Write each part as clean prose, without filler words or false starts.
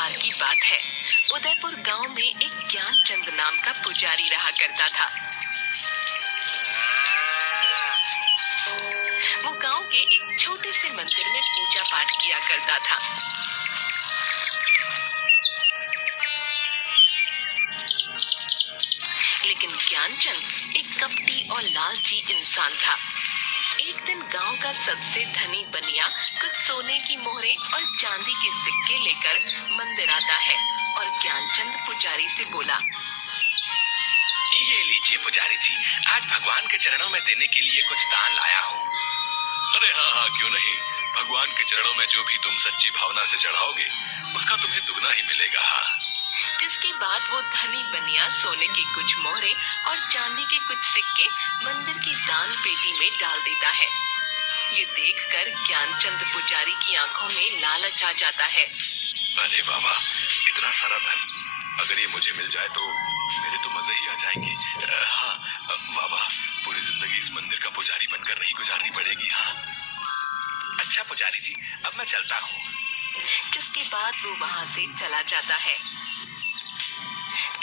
बार की बात है। उदयपुर गांव में एक ज्ञानचंद नाम का पुजारी रहा करता था। वो गांव के एक छोटे से मंदिर में पूजा पाठ किया करता था। लेकिन ज्ञानचंद एक कपटी और लालची इंसान था। एक दिन गांव का सबसे धनी बनिया कुछ सोने की मोहरें और चांदी के सिक्के लेकर मंदिर आता है और ज्ञानचंद पुजारी से बोला, ये लीजिए पुजारी जी, आज भगवान के चरणों में देने के लिए कुछ दान लाया हूँ। अरे हाँ हाँ, क्यों नहीं। भगवान के चरणों में जो भी तुम सच्ची भावना से चढ़ाओगे उसका तुम्हें दुगना ही मिलेगा। हाँ। जिसके बाद वो धनी बनिया सोने की कुछ मोहरें और चांदी के कुछ सिक्के मंदिर की दान पेटी में डाल देता है। ये देखकर ज्ञानचंद पुजारी की आंखों में लालच आ जाता है। अरे बाबा, इतना सारा धन अगर ये मुझे मिल जाए तो मेरे तो मजे ही आ जाएंगे। हाँ बाबा, पूरी जिंदगी इस मंदिर का पुजारी बनकर नहीं गुजारनी पड़ेगी। हाँ। अच्छा पुजारी जी, अब मैं चलता हूँ। जिसके बाद वो वहाँ से चला जाता है।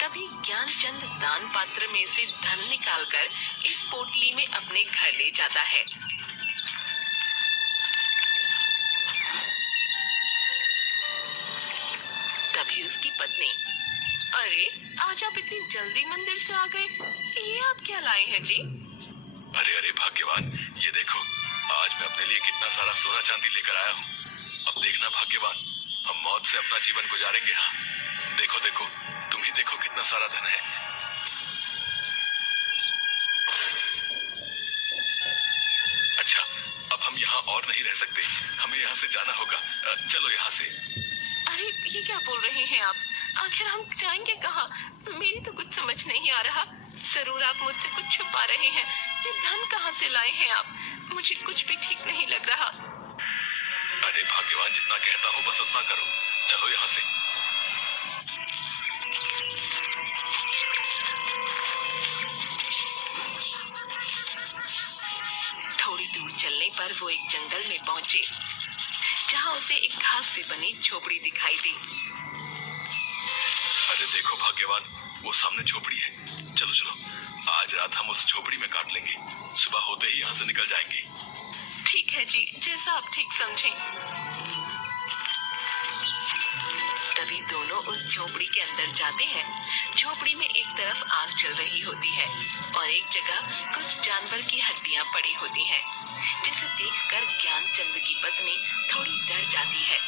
तभी ज्ञानचंद दान पात्र में से धन निकालकर एक पोटली में अपने घर ले जाता है। तभी उसकी पत्नी, अरे आज आप इतनी जल्दी मंदिर से आ गए, ये आप क्या लाए हैं जी? अरे अरे भाग्यवान, ये देखो, आज मैं अपने लिए कितना सारा सोना चांदी लेकर आया हूँ। अब देखना भाग्यवान, हम मौत से अपना जीवन गुजारेंगे। हाँ देखो देखो, तुम ही देखो कितना सारा धन है। अच्छा, अब हम यहाँ और नहीं रह सकते, हमें यहाँ से जाना होगा। चलो यहाँ से। अरे ये क्या बोल रहे हैं आप? आखिर हम जाएंगे कहाँ? मेरी तो कुछ समझ नहीं आ रहा। जरूर आप मुझसे कुछ छुपा रहे हैं। ये धन कहाँ से लाए हैं आप? मुझे कुछ भी ठीक नहीं लग रहा। अरे भाग्यवान, जितना कहता हूँ बस उतना करो। चलो यहाँ से। थोड़ी दूर चलने पर वो एक जंगल में पहुंचे, जहाँ उसे एक घास से बनी झोपड़ी दिखाई दी। अरे देखो भाग्यवान, वो सामने झोपड़ी है। चलो चलो, आज रात हम उस झोपड़ी में काट लेंगे, सुबह होते ही यहाँ से निकल जाएंगे। ठीक है जी, जैसा आप ठीक समझें। तभी दोनों उस झोपड़ी के अंदर जाते हैं। झोपड़ी में एक तरफ आग जल रही होती है और एक जगह कुछ जानवर की हड्डियां पड़ी होती हैं, जिसे देखकर ज्ञानचंद की पत्नी थोड़ी डर जाती है।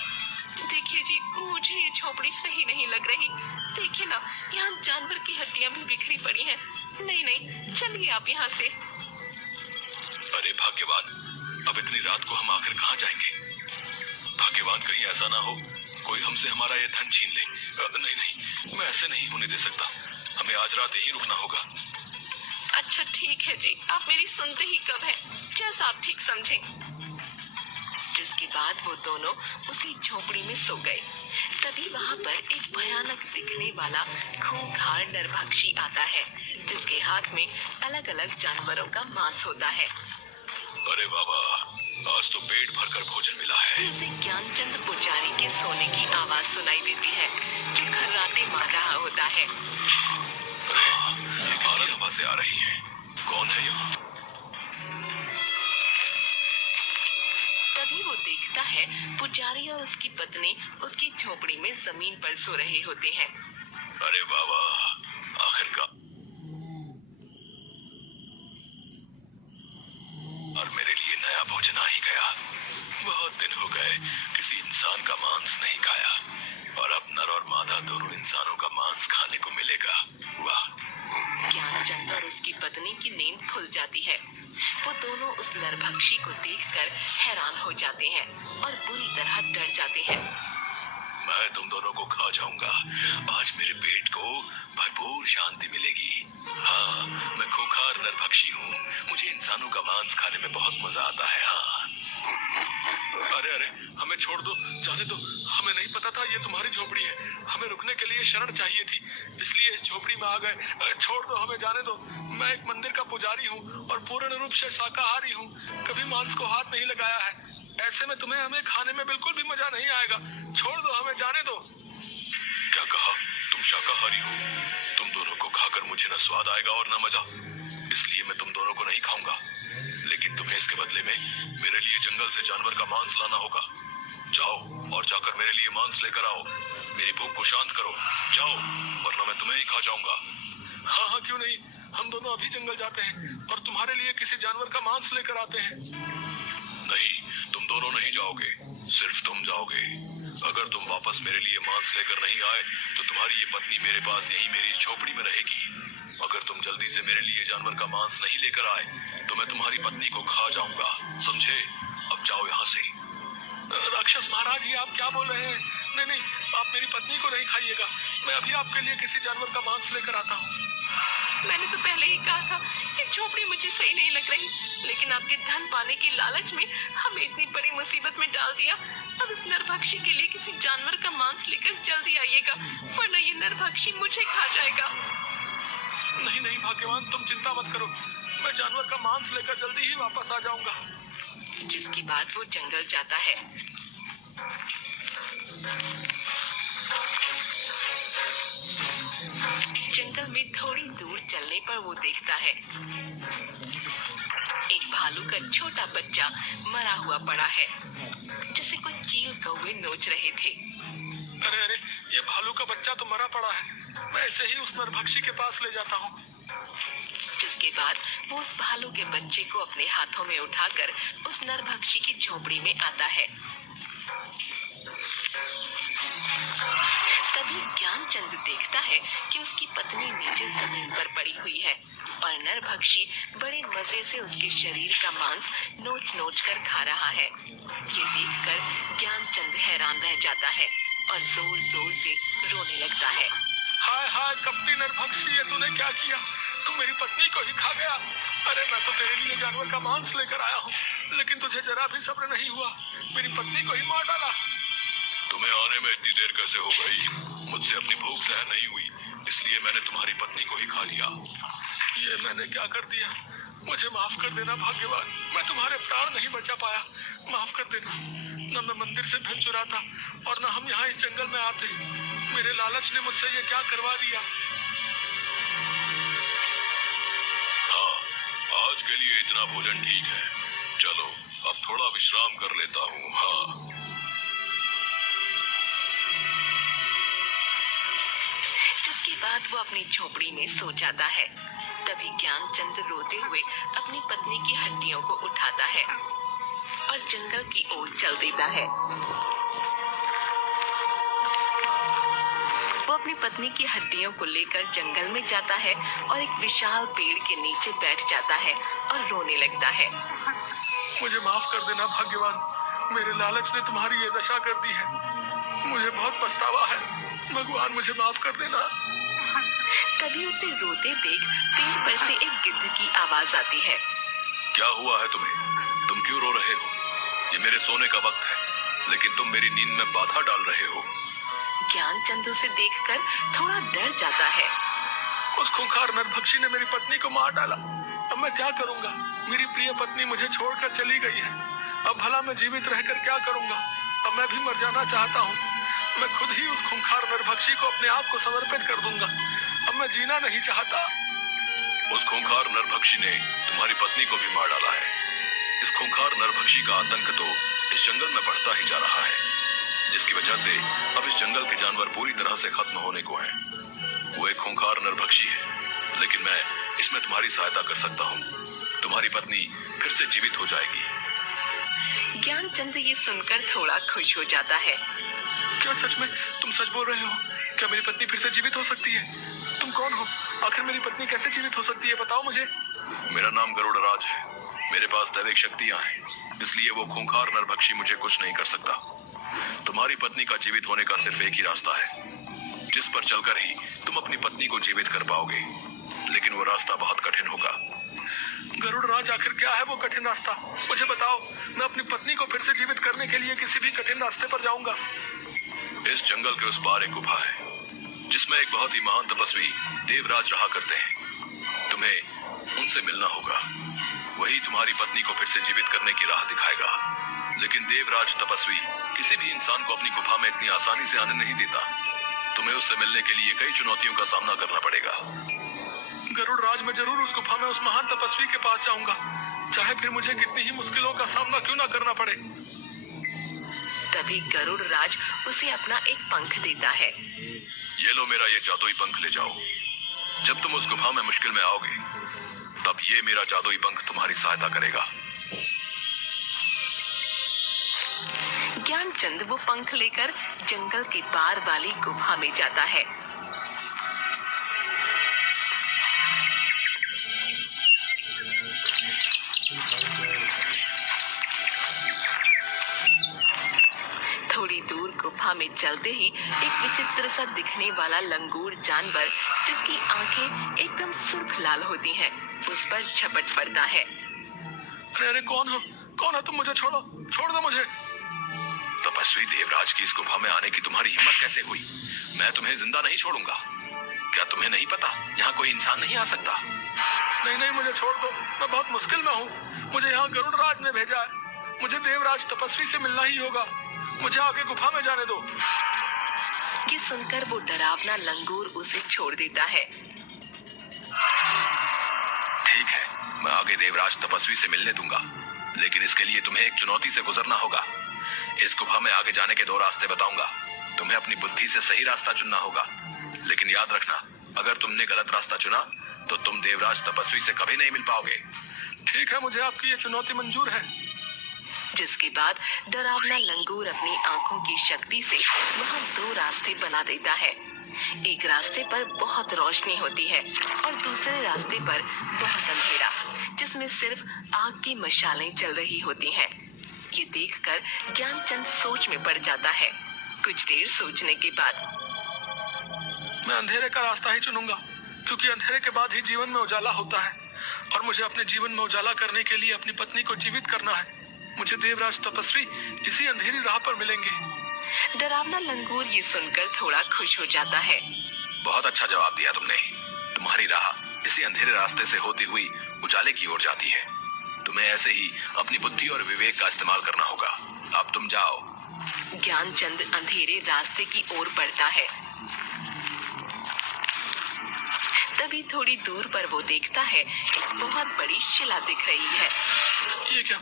देखिए जी, मुझे ये झोपड़ी सही नहीं लग रही। देखिए ना, यहाँ जानवर की हड्डियां भी बिखरी पड़ी हैं। नहीं नहीं, चलिए आप यहाँ से। अरे भाग्यवान, अब इतनी रात को हम आखिर कहाँ जाएंगे? भाग्यवान, कहीं ऐसा ना हो कोई हमसे हमारा ये धन छीन ले। नहीं नहीं, मैं ऐसे नहीं होने दे सकता। हमें आज रात यहीं रुकना होगा। अच्छा ठीक है जी, आप मेरी सुनते ही कब है, जैसा आप ठीक समझें। जिसके बाद वो दोनों उसी झोपड़ी में सो गए। तभी वहाँ पर एक भयानक दिखने वाला खूंखार नरभक्षी आता है, जिसके हाथ में अलग अलग जानवरों का मांस होता है। अरे बाबा, आज तो पेट भरकर भोजन मिला है। उसे ज्ञानचंद पुजारी के सोने की आवाज सुनाई देती है, जो खर्राटे मार रहा होता है। ये किसकी आवाज़ें आ रही हैं? कौन है यहाँ? तभी वो देखता है पुजारी और उसकी पत्नी उसकी झोपड़ी में जमीन पर सो रहे होते हैं। अरे बाबा, आखिरकार और मेरे लिए नया भोजन आ ही गया। बहुत दिन हो गए किसी इंसान का मांस नहीं खाया, और अब नर और मादा दोनों इंसानों का मांस खाने को मिलेगा। वाह। ज्ञानचंद और उसकी पत्नी की नींद खुल जाती है। वो दोनों उस नरभक्षी को देखकर हैरान हो जाते हैं और बुरी तरह डर जाते हैं। मैं तुम दोनों को खा जाऊंगा। आज मेरे पेट को भरपूर शांति मिलेगी। हाँ, मैं खूंखार नरभक्षी हूँ। मुझे इंसानों का मांस खाने में बहुत मजा आता है। हाँ। अरे अरे, हमें छोड़ दो, जाने दो। हमें नहीं पता था ये तुम्हारी झोपड़ी है। हमें रुकने के लिए शरण चाहिए थी, इसलिए इस झोपड़ी में आ गए। छोड़ दो, हमें जाने दो। मैं एक मंदिर का पुजारी हूँ और पूर्ण रूप से शाकाहारी हूँ। कभी मांस को हाथ नहीं लगाया है। ऐसे में तुम्हें हमें खाने में बिल्कुल भी मजा नहीं आएगा। छोड़ दो, हमें जाने दो। क्या कहा? तुम शाकाहारी हो? तुम दोनों को खाकर मुझे न स्वाद आएगा और न मजा, इसलिए मैं तुम दोनों को नहीं खाऊंगा। लेकिन तुम्हें इसके बदले में मेरे लिए जंगल से जानवर का मांस लाना होगा। जाओ और जाकर मेरे लिए मांस लेकर आओ। मेरी भूख को शांत करो, जाओ, वरना मैं तुम्हें ही खा जाऊंगा। हाँ हाँ, क्यों नहीं, हम दोनों अभी जंगल जाते हैं और तुम्हारे लिए किसी जानवर का मांस लेकर आते हैं। नहीं, तुम दोनों नहीं जाओगे, सिर्फ तुम जाओगे। अगर तुम वापस मेरे लिए मांस लेकर नहीं आए तो तुम्हारी ये पत्नी मेरे पास यहीं मेरी झोपड़ी में रहेगी। अगर तुम जल्दी से मेरे लिए जानवर का मांस नहीं लेकर आए तो मैं तुम्हारी पत्नी को खा जाऊंगा, समझे? अब जाओ यहाँ से। राक्षस महाराज, ये आप क्या बोल रहे हैं? नहीं नहीं, आप मेरी पत्नी को नहीं खाइएगा। मैं अभी आपके लिए किसी जानवर का मांस लेकर आता हूँ। मैंने तो पहले ही कहा था कि झोपड़ी मुझे सही नहीं लग रही, लेकिन आपके धन पाने की लालच में हमें इतनी बड़ी मुसीबत में डाल दिया। अब इस नरभक्षी के लिए किसी जानवर का मांस लेकर जल्दी आइएगा, वरना ये नरभक्षी मुझे खा जाएगा। नहीं नहीं भाग्यवान, तुम चिंता मत करो, मैं जानवर का मांस लेकर जल्दी ही वापस आ जाऊंगा। जिसके बाद वो जंगल जाता है। जंगल में थोड़ी दूर चलने पर वो देखता है एक भालू का छोटा बच्चा मरा हुआ पड़ा है, जिसे कुछ चील कौवे नोच रहे थे। अरे अरे, ये भालू का बच्चा तो मरा पड़ा है, मैं ऐसे ही उस नरभक्षी के पास ले जाता हूँ। जिसके बाद वो उस भालू के बच्चे को अपने हाथों में उठाकर उस नरभक्षी की झोपड़ी में आता है। तभी ज्ञानचंद देखता है कि उसकी पत्नी नीचे जमीन पर पड़ी हुई है और नरभक्षी बड़े मजे से उसके शरीर का मांस नोच नोच कर खा रहा है। ये देखकर ज्ञानचंद हैरान रह जाता है और जोर जोर से रोने लगता है। हाय हाय कपटी नरभक्षी, ये तूने क्या किया? तू मेरी पत्नी को ही खा गया। अरे मैं तो तेरे लिए जानवर का मांस लेकर आया हूँ, लेकिन तुझे जरा भी सब्र नहीं हुआ, मेरी पत्नी को ही मार डाला। तुम्हें आने में इतनी देर कैसे हो गई? मुझसे अपनी भूख सहन नहीं हुई, इसलिए मैंने तुम्हारी पत्नी को ही खा लिया। ये मैंने क्या कर दिया? मुझे माफ कर देना भाग्यवान, मैं तुम्हारे प्राण नहीं बचा पाया, माफ कर देना। न मैं मंदिर से धन चुराता और न हम यहाँ इस जंगल में आते, मेरे लालच ने मुझसे ये क्या करवा दिया। हाँ, आज के लिए इतना भोजन ठीक है, चलो अब थोड़ा विश्राम कर लेता हूँ। हाँ। जिसके बाद वो अपनी झोपड़ी में सो जाता है। तभी ज्ञानचंद रोते हुए अपनी पत्नी की हड्डियों को उठाता है और जंगल की ओर चल देता है। वो अपनी पत्नी की हड्डियों को लेकर जंगल में जाता है और एक विशाल पेड़ के नीचे बैठ जाता है और रोने लगता है। मुझे माफ कर देना भाग्यवान, मेरे लालच ने तुम्हारी ये दशा कर दी है, मुझे बहुत पछतावा है, भगवान मुझे माफ कर देना। तभी उसे रोते देख पेड़ पर से एक गिद्ध की आवाज आती है। क्या हुआ है तुम्हें? तुम क्यों रो रहे हो? ये मेरे सोने का वक्त है, लेकिन तुम मेरी नींद में बाधा डाल रहे हो। ज्ञानचंद उसे देखकर थोड़ा डर जाता है। उस खूंखार नरभक्षी ने मेरी पत्नी को मार डाला, अब मैं क्या करूंगा? मेरी प्रिय पत्नी मुझे छोड़कर चली गई है, अब भला मैं जीवित रहकर क्या करूंगा? अब मैं भी मर जाना चाहता हूँ, मैं खुद ही उस खूंखार नरभक्षी को अपने आप को समर्पित कर दूंगा, अब मैं जीना नहीं चाहता। उस खूंखार नरभक्षी ने तुम्हारी पत्नी को भी मार डाला है। इस खूंखार नरभक्षी का आतंक तो इस जंगल में बढ़ता ही जा रहा है, जिसकी वजह से अब इस जंगल के जानवर पूरी तरह से खत्म होने को हैं। वो एक खूंखार नरभक्षी है, लेकिन मैं इसमें तुम्हारी सहायता कर सकता हूँ। तुम्हारी पत्नी फिर से जीवित हो जाएगी। ज्ञानचंद ये सुनकर थोड़ा खुश हो जाता है। क्या सच में तुम सच बोल रहे हो? क्या मेरी पत्नी फिर से जीवित हो सकती है? तुम कौन हो? आखिर मेरी पत्नी कैसे जीवित हो सकती है, बताओ मुझे। मेरा नाम गरुड़राज है, मेरे पास दैविक शक्तियां हैं, इसलिए वो खूंखार नरभक्षी मुझे कुछ नहीं कर सकता। तुम्हारी पत्नी का जीवित होने का सिर्फ एक ही रास्ता है, जिस पर चलकर ही तुम अपनी पत्नी को जीवित कर पाओगे, लेकिन वो रास्ता बहुत कठिन होगा। गरुड़राज, आखिर क्या है वो कठिन रास्ता? मुझे बताओ, मैं अपनी पत्नी को फिर से जीवित करने के लिए किसी भी कठिन रास्ते पर जाऊंगा। इस जंगल के उस पार एक गुफा है, जिसमें एक बहुत ही महान तपस्वी देवराज रहा करते हैं। तुम्हें उनसे मिलना होगा, वही तुम्हारी पत्नी को फिर से जीवित करने की राह दिखाएगा। लेकिन देवराज तपस्वी किसी भी इंसान को अपनी गुफा में इतनी आसानी से आने नहीं देता। तुम्हें उससे मिलने के लिए कई चुनौतियों का सामना करना पड़ेगा। गरुड़ राज में जरूर उस गुफा में उस महान तपस्वी के पास जाऊंगा, चाहे फिर मुझे कितनी ही मुश्किलों का सामना क्यों ना करना पड़े। तभी गरुड़ राज उसे अपना एक पंख देता है। ये लो मेरा ये जादुई पंख ले जाओ। जब तुम उस गुफा में मुश्किल में आओगे, तब ये मेरा जादुई पंख तुम्हारी सहायता करेगा। ज्ञानचंद वो पंख लेकर जंगल के पार वाली गुफा में जाता है। थोड़ी दूर गुफा में चलते ही एक विचित्र सा दिखने वाला लंगूर जानवर, जिसकी आंखें एकदम सुर्ख लाल होती हैं, उस पर झपट पड़ता है। अरे कौन हो तुम? मुझे छोड़ो, छोड़ दो मुझे। तपस्वी देवराज की इस गुफा में आने की तुम्हारी हिम्मत कैसे हुई? मैं तुम्हें जिंदा नहीं छोड़ूंगा। क्या तुम्हें नहीं पता यहाँ कोई इंसान नहीं आ सकता? नहीं, मुझे छोड़ दो, मैं बहुत मुश्किल में हूँ। मुझे यहाँ गरुड़ राज ने भेजा है। मुझे देवराज तपस्वी से मिलना ही होगा। मुझे आगे गुफा में जाने दो। ये सुनकर वो डरावना लंगूर उसे छोड़ देता है। ठीक है, मैं आगे देवराज तपस्वी से मिलने दूंगा, लेकिन इसके लिए तुम्हें एक चुनौती से गुजरना होगा। इस गुफा में आगे जाने के 2 रास्ते बताऊंगा। तुम्हें अपनी बुद्धि से सही रास्ता चुनना होगा, लेकिन याद रखना, अगर तुमने गलत रास्ता चुना तो तुम देवराज तपस्वी से कभी नहीं मिल पाओगे। ठीक है, मुझे आपकी ये चुनौती मंजूर है। जिसके बाद डरावना लंगूर अपनी आंखों की शक्ति से वहाँ 2 रास्ते बना देता है। एक रास्ते पर बहुत रोशनी होती है और दूसरे रास्ते पर बहुत अंधेरा, जिसमें सिर्फ आग की मशालें जल रही होती हैं। ये देखकर ज्ञानचंद सोच में पड़ जाता है। कुछ देर सोचने के बाद मैं अंधेरे का रास्ता ही चुनूंगा, क्योंकि अंधेरे के बाद ही जीवन में उजाला होता है, और मुझे अपने जीवन में उजाला करने के लिए अपनी पत्नी को जीवित करना है। मुझे देवराज तपस्वी इसी अंधेरी राह पर मिलेंगे। डरावना लंगूर ये सुनकर थोड़ा खुश हो जाता है। बहुत अच्छा जवाब दिया तुमने। तुम्हारी राह इसी अंधेरे रास्ते से होती हुई उजाले की ओर जाती है। तुम्हें ऐसे ही अपनी बुद्धि और विवेक का इस्तेमाल करना होगा। अब तुम जाओ। ज्ञानचंद अंधेरे रास्ते की ओर बढ़ता है। तभी थोड़ी दूर पर वो देखता है एक बहुत बड़ी शिला दिख रही है। ये क्या?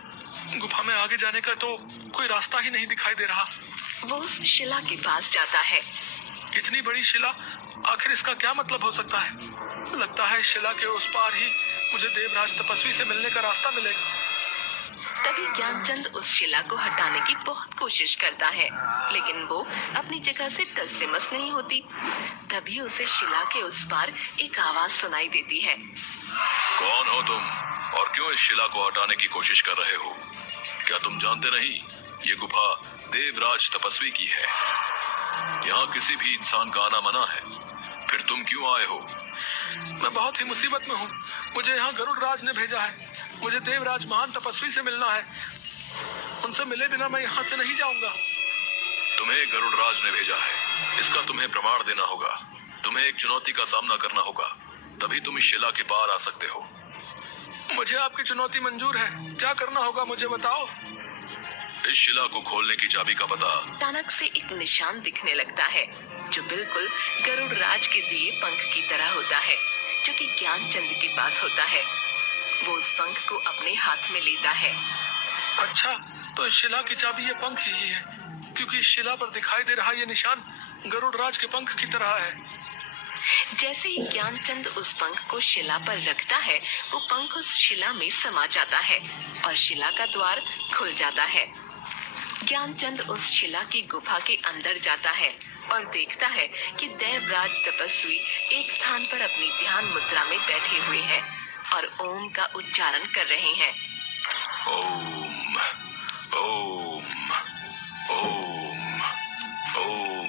गुफा में आगे जाने का तो कोई रास्ता ही नहीं दिखाई दे रहा। वो उस शिला के पास जाता है। इतनी बड़ी शिला, आखिर इसका क्या मतलब हो सकता है? लगता है शिला के उस पार ही मुझे देवराज तपस्वी से मिलने का रास्ता मिलेगा। तभी ज्ञानचंद उस शिला को हटाने की बहुत कोशिश करता है, लेकिन वो अपनी जगह से टस से मस नहीं होती। तभी उसे शिला के उस पार एक आवाज सुनाई देती है। कौन हो तुम और क्यों इस शिला को हटाने की कोशिश कर रहे हो? क्या तुम जानते नहीं, ये गुफा देवराज तपस्वी की है। यहाँ किसी भी इंसान का आना मना है। फिर तुम क्यों आए हो? मैं बहुत ही मुसीबत में हूँ। मुझे यहाँ गरुड़ राज ने भेजा है। मुझे देवराज महान तपस्वी से मिलना है। उनसे मिले बिना मैं यहाँ से नहीं जाऊंगा। तुम्हें गरुड़ राज ने भेजा है, इसका तुम्हें प्रमाण देना होगा। तुम्हें एक चुनौती का सामना करना होगा, तभी तुम इस शिला के पार आ सकते हो। मुझे आपकी चुनौती मंजूर है। क्या करना होगा मुझे बताओ। इस शिला को खोलने की चाबी का पता। अचानक से एक निशान दिखने लगता है, जो बिल्कुल गरुड़ राज के दिए पंख की तरह होता है, जो कि ज्ञानचंद के पास होता है। वो उस पंख को अपने हाथ में लेता है। अच्छा, तो इस शिला की चाबी ये पंख ही है, क्योंकि इस शिला पर दिखाई दे रहा ये निशान गरुड़ राज के पंख की तरह है। जैसे ही ज्ञानचंद उस पंख को शिला पर रखता है, वो पंख उस शिला में समा जाता है और शिला का द्वार खुल जाता है। ज्ञानचंद उस शिला की गुफा के अंदर जाता है और देखता है कि देवराज तपस्वी एक स्थान पर अपनी ध्यान मुद्रा में बैठे हुए हैं और ओम का उच्चारण कर रहे हैं। ओम, ओम, ओम, ओम।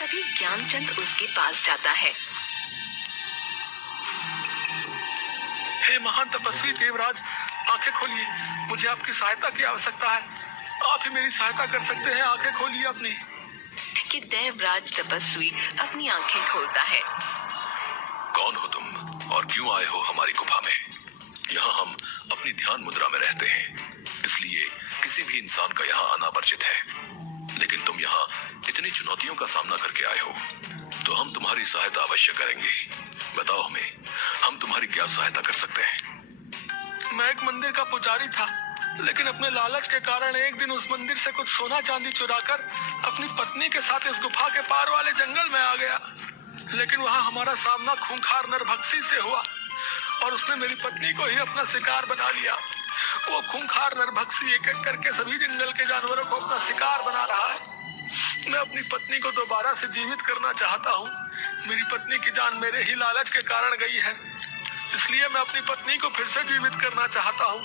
तभी ज्ञानचंद उसके पास जाता है। हे महान तपस्वी देवराज, आंखें खोलिए। मुझे आपकी सहायता की आवश्यकता है। आप ही मेरी सहायता कर सकते हैं। आंखें खोलिए अपनी। कि देवराज तपस्वी अपनी आंखें खोलता है। कौन हो तुम और क्यों आए हो हमारी गुफा में? यहाँ हम अपनी ध्यान मुद्रा में रहते हैं, इसलिए किसी भी इंसान का यहाँ आना वर्जित है। लेकिन तुम यहाँ इतनी चुनौतियों का सामना करके आए हो, तो हम तुम्हारी सहायता अवश्य करेंगे। बताओ हमें, हम तुम्हारी क्या सहायता कर सकते हैं? मैं एक मंदिर का पुजारी था, लेकिन अपने लालच के कारण एक दिन उस मंदिर से कुछ सोना चांदी चुराकर अपनी पत्नी के साथ इस गुफा के पार वाले जंगल में आ गया। लेकिन वहां हमारा सामना खूंखार नरभक्षी से हुआ और उसने मेरी पत्नी को ही अपना शिकार बना लिया। वो खूंखार नरभक्षी एक एक करके सभी जंगल के जानवरों को अपना शिकार बना रहा है। मैं अपनी पत्नी को दोबारा से जीवित करना चाहता हूँ। मेरी पत्नी की जान मेरे ही लालच के कारण गई है, इसलिए मैं अपनी पत्नी को फिर से जीवित करना चाहता हूँ।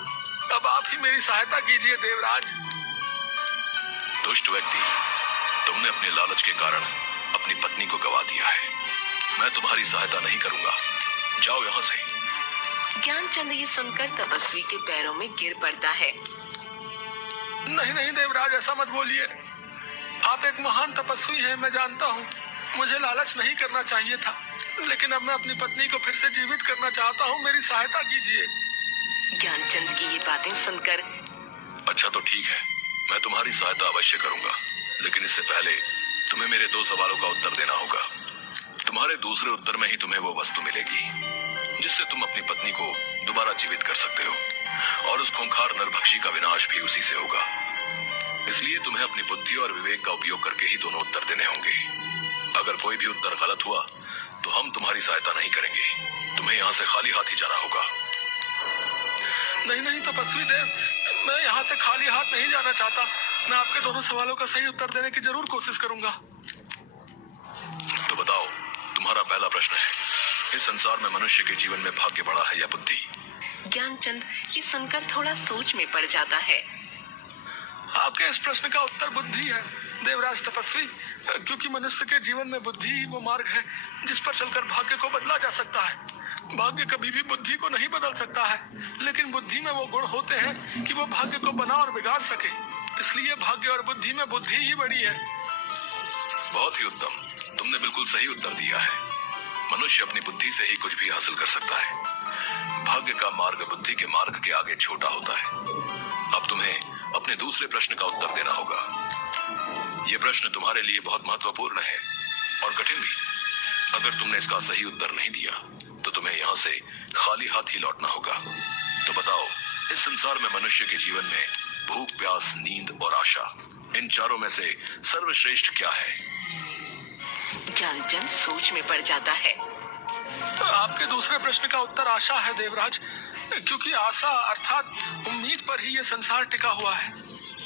अब आप ही मेरी सहायता कीजिए देवराज। दुष्ट व्यक्ति, तुमने अपने लालच के कारण अपनी पत्नी को गवा दिया है। मैं तुम्हारी सहायता नहीं करूंगा, जाओ यहाँ से। ज्ञानचंद ये सुनकर तपस्वी के पैरों में गिर पड़ता है। नहीं नहीं देवराज, ऐसा मत बोलिए। आप एक महान तपस्वी हैं, मैं जानता हूँ। मुझे लालच नहीं करना चाहिए था, लेकिन अब मैं अपनी पत्नी को फिर से जीवित करना चाहता हूँ। मेरी सहायता कीजिए। ज्ञानचंद की ये बातें सुनकर अच्छा तो ठीक है, मैं तुम्हारी सहायता अवश्य करूंगा, लेकिन इससे पहले तुम्हें मेरे 2 सवालों का उत्तर देना होगा। तुम्हारे दूसरे उत्तर में ही तुम्हें वो वस्तु मिलेगी जिससे तुम अपनी पत्नी को दोबारा जीवित कर सकते हो, और उस खूंखार नरभक्षी का विनाश भी उसी से होगा। इसलिए तुम्हें अपनी बुद्धि और विवेक का उपयोग करके ही दोनों उत्तर देने होंगे। अगर कोई भी उत्तर गलत हुआ तो हम तुम्हारी सहायता नहीं करेंगे। तुम्हें यहाँ से खाली हाथ ही जाना होगा। नहीं नहीं तपस्वी देव, मैं यहाँ से खाली हाथ नहीं जाना चाहता। मैं आपके दोनों सवालों का सही उत्तर देने की जरूर कोशिश करूंगा। तो बताओ, तुम्हारा पहला प्रश्न है, इस संसार में मनुष्य के जीवन में भाग्य बड़ा है या बुद्धि? ज्ञानचंद ये सुनकर थोड़ा सोच में पड़ जाता है। आपके इस प्रश्न का उत्तर बुद्धि है देवराज तपस्वी, क्योंकि मनुष्य के जीवन में बुद्धि ही वो मार्ग है जिस पर चलकर भाग्य को बदला जा सकता है। भाग्य कभी भी बुद्धि को नहीं बदल सकता है, लेकिन बुद्धि में वो गुण होते हैं कि वो भाग्य को बना और बिगाड़ सके। इसलिए भाग्य और बुद्धि में बुद्धि ही बड़ी है। बहुत ही उत्तम, तुमने बिल्कुल सही उत्तर दिया है। मनुष्य अपनी बुद्धि से ही कुछ भी हासिल कर सकता है। भाग्य का मार्ग बुद्धि के मार्ग के आगे छोटा होता है। अब तुम्हें अपने दूसरे प्रश्न का उत्तर देना होगा। यह प्रश्न तुम्हारे लिए बहुत महत्वपूर्ण है और कठिन भी। अगर तुमने इसका सही उत्तर नहीं दिया तो तुम्हें यहाँ से खाली हाथ ही लौटना होगा। तो बताओ, इस संसार में मनुष्य के जीवन में भूख, प्यास, नींद और आशा, इन चारों में से सर्वश्रेष्ठ क्या है? ज्ञानचंद सोच में पड़ जाता है। आपके दूसरे प्रश्न का उत्तर आशा है देवराज, क्योंकि आशा अर्थात उम्मीद पर ही ये संसार टिका हुआ है।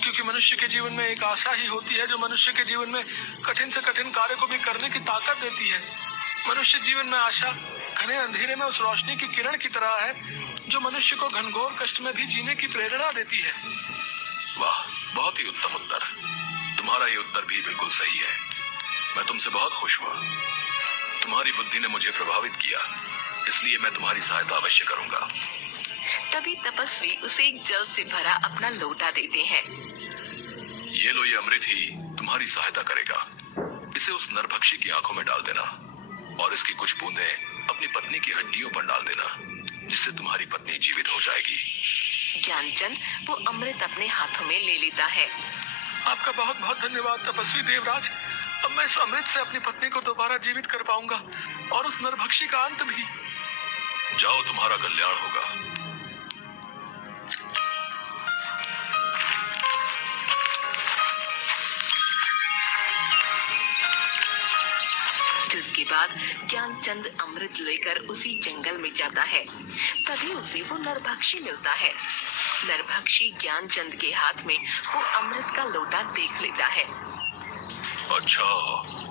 क्योंकि मनुष्य के जीवन में एक आशा ही होती है जो मनुष्य के जीवन में कठिन से कठिन कार्य को भी करने की ताकत देती है। मनुष्य जीवन में आशा घने अंधेरे में उस रोशनी की किरण की तरह है जो मनुष्य को घनघोर कष्ट में भी जीने की प्रेरणा देती है। वाह, बहुत ही उत्तम उत्तर। तुम्हारा ये उत्तर भी बिल्कुल सही है। मैं तुमसे बहुत खुश हुआ। तुम्हारी बुद्धि ने मुझे प्रभावित किया, इसलिए मैं तुम्हारी सहायता अवश्य करूंगा। तभी तपस्वी उसे एक जल से भरा अपना लोटा देते हैं। ये लो, ये अमृत ही तुम्हारी सहायता करेगा। इसे उस नरभक्षी की आंखों में डाल देना और इसकी कुछ बूंदें अपनी पत्नी की हड्डियों पर डाल देना, जिससे तुम्हारी पत्नी जीवित हो जाएगी। ज्ञानचंद वो अमृत अपने हाथों में ले लेता है। आपका बहुत बहुत धन्यवाद तपस्वी देवराज। अब मैं इस अमृत से अपनी पत्नी को दोबारा जीवित कर पाऊंगा और उस नरभक्षी का अंत भी। जाओ, तुम्हारा कल्याण होगा। जिसके बाद ज्ञानचंद अमृत लेकर उसी जंगल में जाता है। तभी उसे वो नरभक्षी मिलता है। नरभक्षी ज्ञानचंद के हाथ में वो अमृत का लोटा देख लेता है। अच्छा,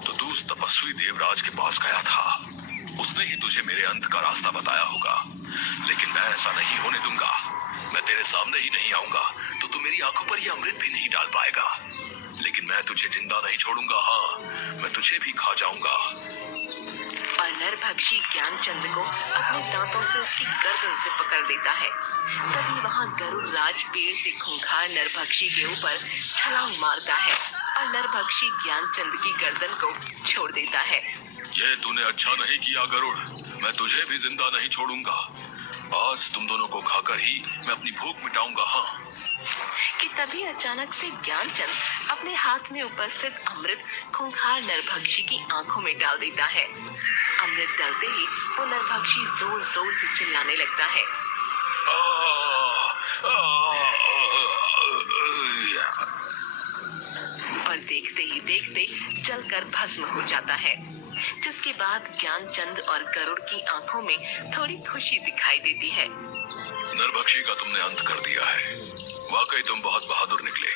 तो तू उस तपस्वी देवराज के पास गया था। उसने ही तुझे मेरे अंत का रास्ता बताया होगा, लेकिन मैं ऐसा नहीं होने दूंगा। मैं तेरे सामने ही नहीं आऊंगा तो तू मेरी आंखों पर यह अमृत भी नहीं डाल पाएगा। लेकिन मैं तुझे जिंदा नहीं छोड़ूंगा। हाँ, मैं तुझे भी खा जाऊंगा। और नरभक्षी ज्ञानचंद को अपने दांतों से उसकी गर्दन से पकड़ लेता है। तभी वहाँ गरुड़ राज पेड़ से खूंखार नरभक्षी के ऊपर छलांग मारता है और नरभक्षी ज्ञानचंद की गर्दन को छोड़ देता है। ये तूने अच्छा नहीं किया गरुड़, मैं तुझे भी जिंदा नहीं छोड़ूंगा। आज तुम दोनों को खाकर ही मैं अपनी भूख मिटाऊंगा। हाँ, कि तभी अचानक से ज्ञानचंद अपने हाथ में उपस्थित अमृत खूंखार नरभक्षी की आंखों में डाल देता है। अमृत डालते ही वो नरभक्षी जोर जोर से चिल्लाने लगता है और देखते ही देखते जलकर भस्म हो जाता है। जिसके बाद ज्ञानचंद और गरुड़ की आंखों में थोड़ी खुशी दिखाई देती है। नरभक्षी का तुमने अंत कर दिया है। वाकई तुम बहुत बहादुर निकले।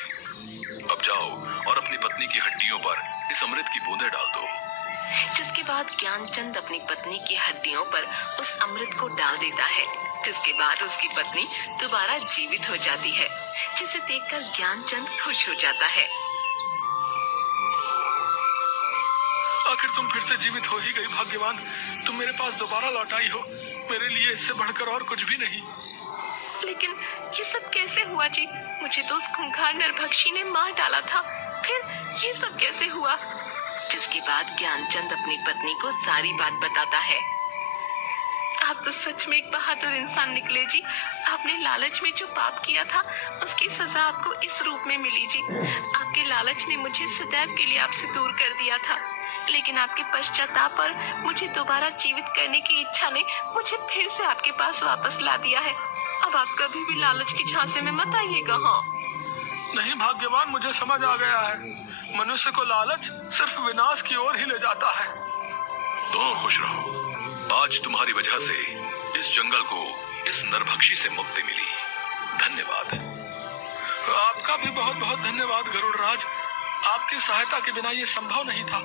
अब जाओ और अपनी पत्नी की हड्डियों पर इस अमृत की बूंदें डाल दो। जिसके बाद ज्ञानचंद अपनी पत्नी की हड्डियों पर उस अमृत को डाल देता है। जिसके बाद उसकी पत्नी दोबारा जीवित हो जाती है, जिसे देखकर ज्ञानचंद खुश हो जाता है। आखिर तुम फिर से जीवित हो ही गई भाग्यवान। तुम मेरे पास दोबारा लौट आई हो। मेरे लिए इससे बढ़कर और कुछ भी नहीं। लेकिन ये सब कैसे हुआ जी? मुझे तो उस खूंखार नरभक्षी ने मार डाला था, फिर ये सब कैसे हुआ? जिसके बाद ज्ञानचंद अपनी पत्नी को सारी बात बताता है। आप तो सच में एक बहादुर इंसान निकले जी। आपने लालच में जो पाप किया था उसकी सजा आपको इस रूप में मिली जी। आपके लालच ने मुझे सदैव के लिए आपसे दूर कर दिया था, लेकिन आपके पश्चाताप पर मुझे दोबारा जीवित करने की इच्छा ने मुझे फिर से आपके पास वापस ला दिया है। अब आप कभी भी लालच के झांसे में मत आइएगा। हाँ नहीं भाग्यवान, मुझे समझ आ गया है। मनुष्य को लालच सिर्फ विनाश की ओर ही ले जाता है। दोनों खुश रहो। आज तुम्हारी वजह से इस जंगल को इस नरभक्षी से मुक्ति मिली। धन्यवाद। आपका भी बहुत बहुत धन्यवाद गरुड़ राज। आपकी सहायता के बिना ये संभव नहीं था।